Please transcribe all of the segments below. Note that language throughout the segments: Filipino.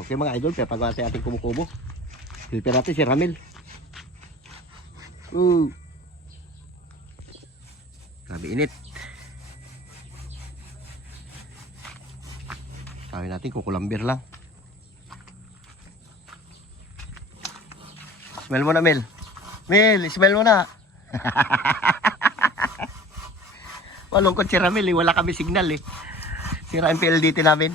Okay mga idol, pagpagawa sa ating kumukubo. Prepare natin si Ramil. Grabe init. Sabi natin kukulambir lang. Smell mo na, Mel. Mel, smell mo na. Malungkot si Ramil eh. Wala kami signal eh. Sira ang PLDT namin.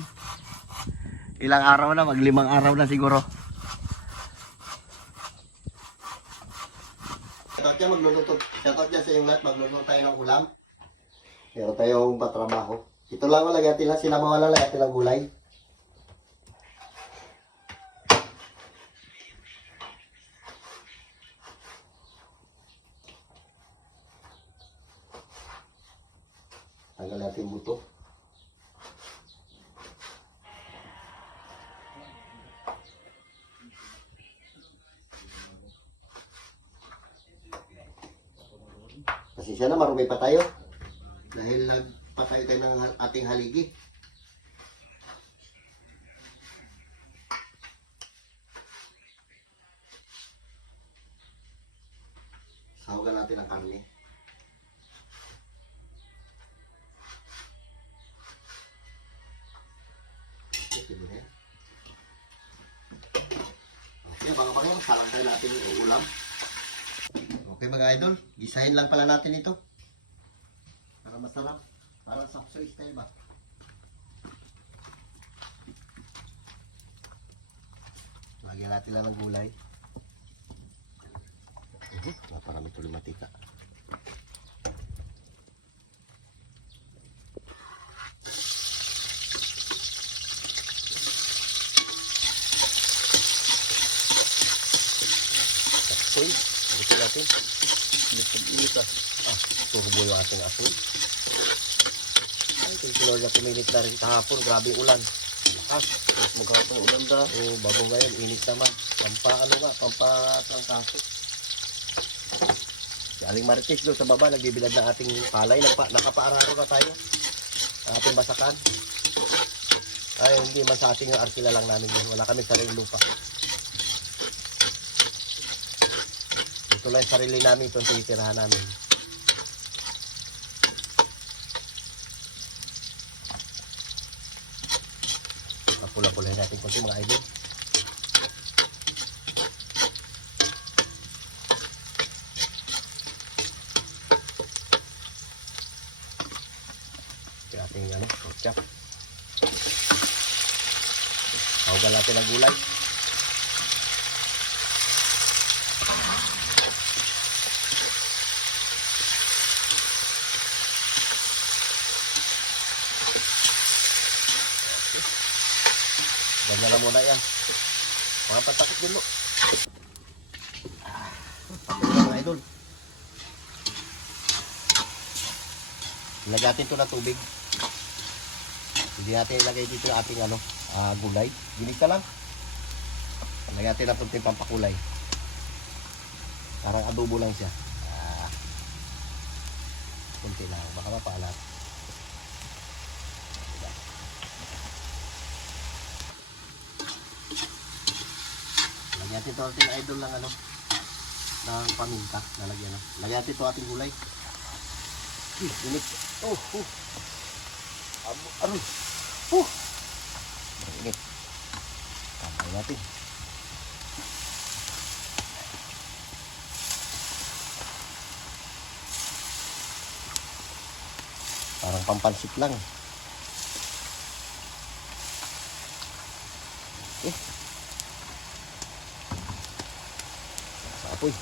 Ilang araw na, mag-5 araw na siguro. Shoutout dyan, magluluto. Shoutout dyan sa yung lahat, magluluto tayo ng ulam. Meron tayong patrabaho. Ito lang malagyan lang, sinabawan lang lagyan ng gulay. Tanggal natin yung buto. Pasensya na, marumi pa tayo. Dahil nagpatayo tayo ng ating haligi. Sahugan natin ang karne. Okay, baka sarang tayo natin yung ulam. Okay mga idol, gisahin lang pala natin ito. Para masarap. Para sa soy style ba? Lagyan natin lang ng gulay. Naparami tuloy matika. Apoy, ito natin. Init ah. Turbo yung ating apoy. Ay, tinulog natin mainit na rin kahapon. Grabe yung ulan. Lakas. Maghapon ulan da. Bago ngayon, init naman. Pampatangkaso. Si Aling Marites doon sa baba, nagbibilad ng ating palay. Nakapaararo na tayo. Ang ating basakan. Ay, hindi man sa ating arkila lang namin yun. Wala kami sariling lupa. Ito lang yung sarili namin, itong titirahan namin. Pula-pulahin natin kunti mga idol. Ito ating ketchup. Hawagan natin ang gulay. Ganyan na muna yan. Mga patakit din mo. Pakit mga idol. Ilagay natin ito na tubig. Hindi natin ilagay dito yung ating gulay. Ginig ka lang. Ilagay natin na itong pampakulay. Parang adobo lang siya. Kunti lang. Baka mapaalat. Lagyan natin ito ating idol lang ng paminta. Lagyan natin ito ating gulay. Init. Init. Tambay natin. Parang pampansit lang. Sa apoy.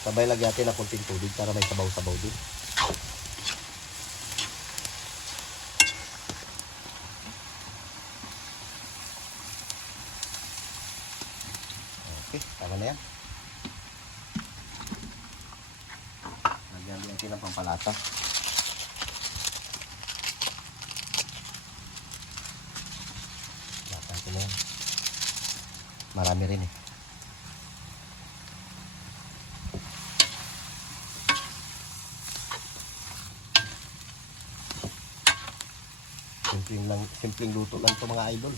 Sabay lagyan natin ng kunting tubig para may sabaw-sabaw din. Okay, tama na yan. Lagyan natin ng pampalata. Lata natin na yan. Marami rin eh. Simpleng luto lang to mga idol.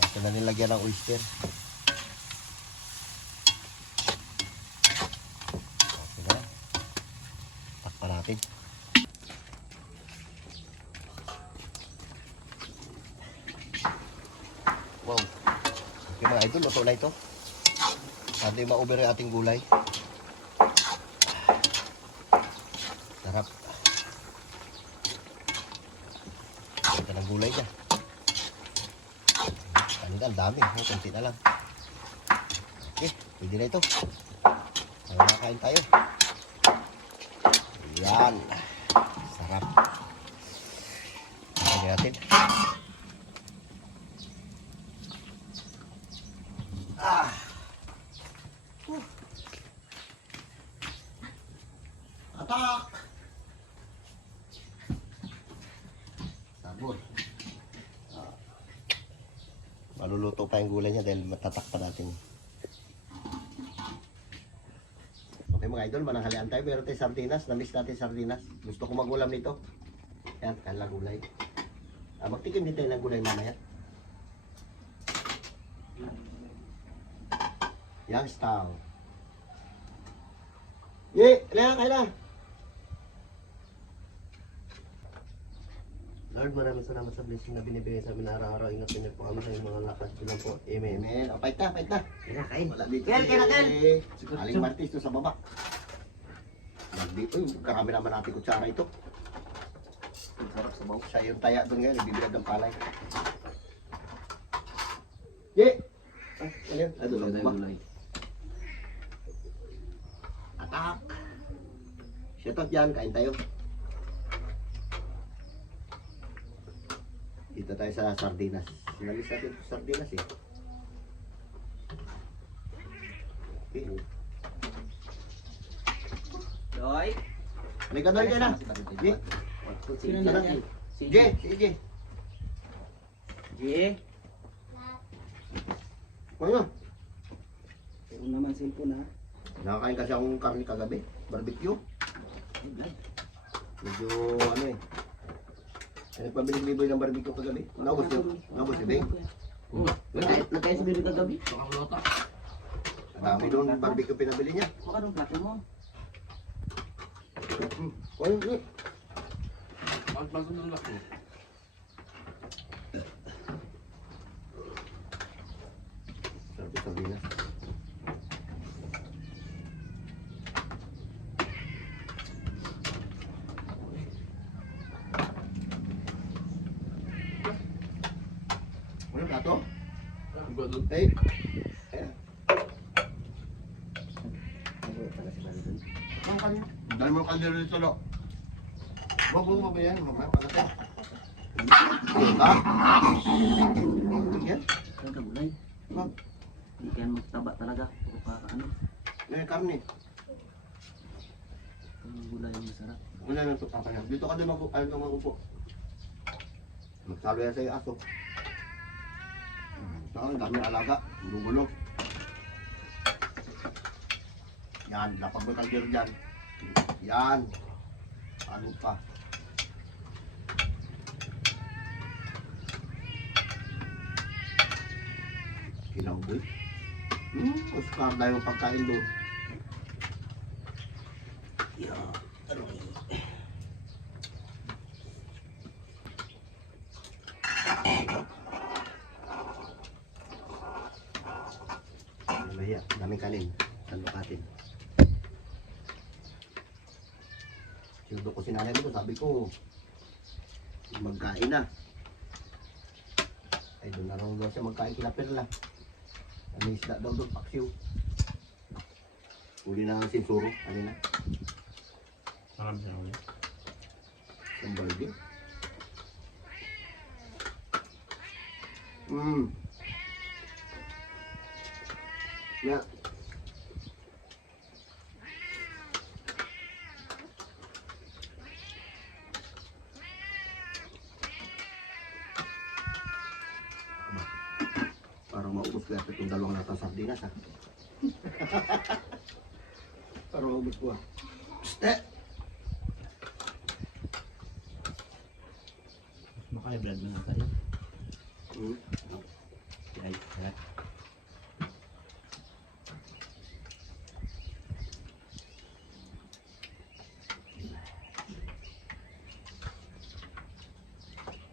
Yan, ito na nilagyan ng oyster. Okay na. Takpan natin. Wow. Okay mga idol, luto na ito. Hindi ma-over yung ating gulay. Sarap. Ito ng gulay niya. Kanina, ang dami. Kunti na lang. Okay, pwede na ito. Nakakain tayo. Yan. Sarap. Lagyan natin. Atak! Sabon. Maluluto pa yung gulay niya dahil matatakpan natin. Okay mga idol, mananghalian tayo. Meron tayo sardinas. Namiss natin sardinas. Gusto ko magulam nito. Yan, kala gulay. Magtikim din tayo ng gulay mamaya. Yan, style. Kaya. Lord, maraming salamat sa blessing na binibigay sa amin araw-araw. Ingatin niyo po kami sa mga lakas. Bilang po. Amen. Amen. O, pait na. Kinakain. Wala dito. Kel. Aling Martis to sa baba. Uy, karami naman natin kutsara ito. Ang sarap sa bawang. Siya yung taya doon ngayon. Ibibigad ng palay. Ano yun? Doon lang ba? Atak! Shit out dyan. Kain tayo. Dito tayo sa sardinas. Sinagis natin ito sardinas eh. Okay. Doy. May kanoy dyan na. Sino na yan? Sige. Ano? Pero naman cellphone ha. Nakakain kasi akong karne kagabi. Barbecue. Medyo ano eh. Nagpabilig-liboy ng barbecue kagabi. Naubos si Beng. Nagkaya sa bibig kagabi? Ang dami doon barbecue pinabili niya. Baka nung plato mo. Ayun. Ang plato ng laki. Sarap yung sardinas. Ano plato? Ang ba doon? Ayan. Dahil mo kanya rin ito, lo. Bago mo ba yan? Mamaya pagkatay. Ha? Yan? Ang kabulay. Hindi kaya magtaba talaga. Puro pa ano. Yan yung karne. Ang gulay yung masarap. Wala na ito kakanya. Dito ka din magupo. Magsalo yan sa'yo aso. Saan, dami alaga. Gulo-gulo. Yan, lapag mo kang dyan. Yan. Ano pa? Kinamboy. Oscar na yung pagkain doon. Yan. Mahiya, daming kanin. Sandukatin. Sinundo ko si nanay ko, sabi ko, magkain na. Ay, doon na raw daw siya magkain kila Perla. May isda daw doon, paksiw. Huli na ang sinsuro, kanina. Sarap siya ulit. Ang burger. Yeah. Parang maubos ko yata itong dalawang natang sardinas ha. Parang maubos ko ha. Psst! High blood na tayo. Hmm. Ay, wala.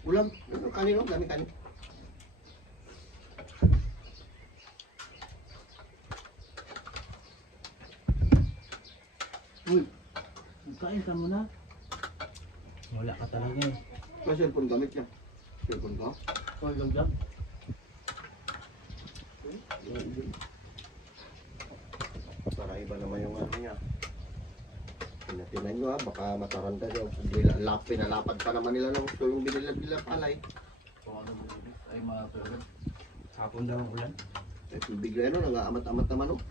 Ulam. Ano, kanin, oh. Dami kanin. Uy, kain ka muna. Wala ka talaga eh. May cellphone gamit niya. Cellphone ka? Hoy, gagab. Para iba naman yung ano niya. Tinatinan nyo ha, baka mataranta siya. Pinalapad pa naman nila ng gusto yung binilag nila palay. Kung ano mo yun, ay mga talaga. Hapon daw ang ulan. Eh, bigla ano, nag-aamat-amat naman oh.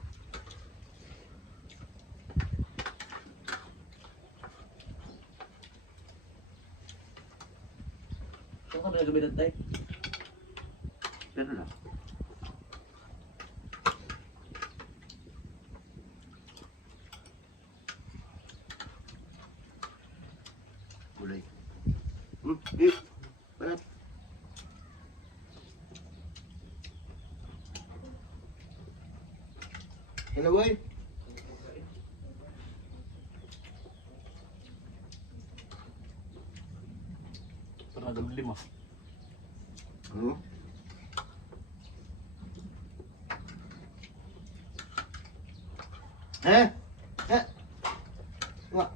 Saan ka ba nagabi tay? Pero lang. Gulay. Beef. Parat. Hello, boy. Talaga lima. Hmm? Eh? Eh? Wah.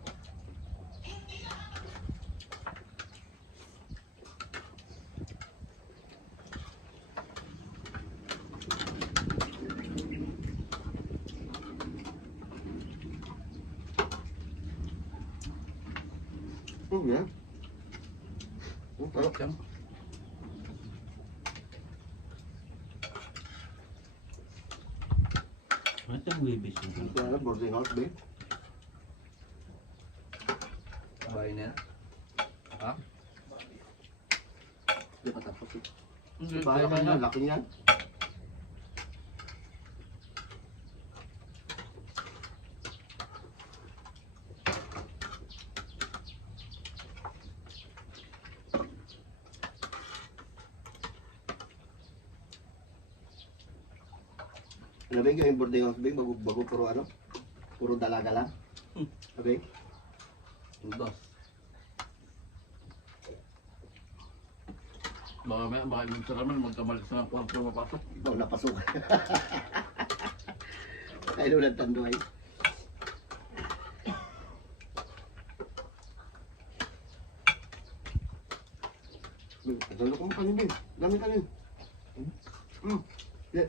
Oh ya. Oh, Sarap yan. Ano yung wibis yung ito na boarding house, babe. Bahay na yan. Ha? Di pa tapos eh. Hindi, Bahay tama na, na. laki niyan. Sabi ko yung boarding house, babe, bago puro ano? Puro dalaga lang. Sabi? Dos. Baka yung saraman magkamalik sa kwarto mapasok. Ito, napasok. Kaya doon ang tanduay. Galo ko mo kanin, babe. Dami kanin. Yeah.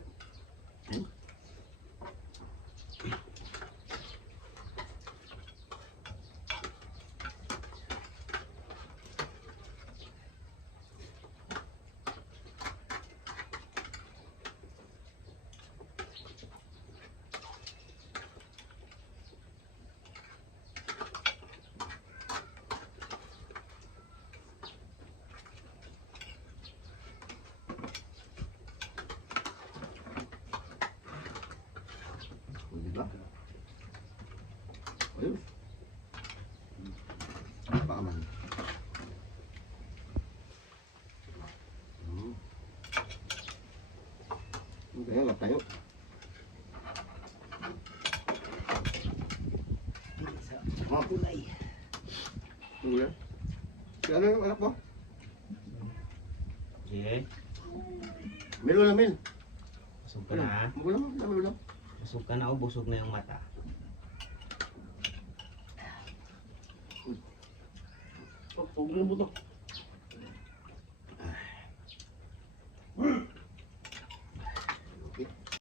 Diba? Ayos. Baka man. Kaya nga tayo. mga kulay. Sige. Si ano yung anak mo? Sige. Milo na mil. Busog ka na. Magulang mo. Dami ulam. Busog ka na o busog na yung mata. Huwag mo buto.